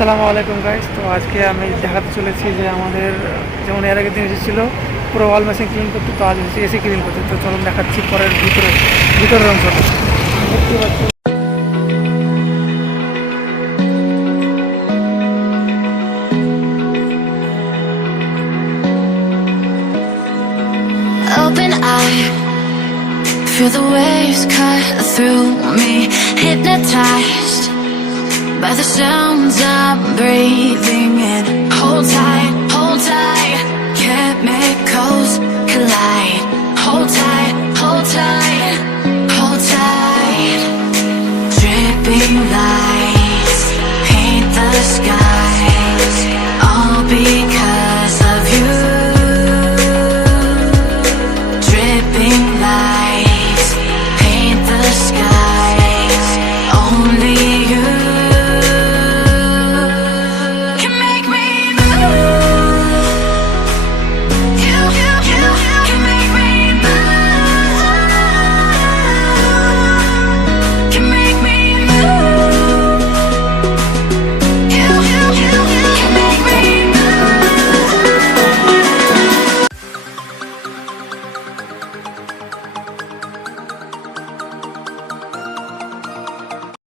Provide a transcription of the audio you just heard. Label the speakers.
Speaker 1: আসসালামু আলাইকুম গাইস তো আজকে আমি দেখাতে চলেছি যে আমাদের, যেমন এর আগের দিন এসেছিল, পুরো ওয়াল মেশিন ক্লিন করতে, তো আজ এসেছি এসি ক্লিন করতে। তো চলুন দেখাচ্ছি পরের ভিতরে, ভিতরের অংশটা। দেখতে পাচ্ছি
Speaker 2: feel the waves cut through me. Hypnotized. By the sounds I'm breathing in. Hold tight, hold tight, chemicals collide. Hold tight, hold tight, hold tight. Dripping light.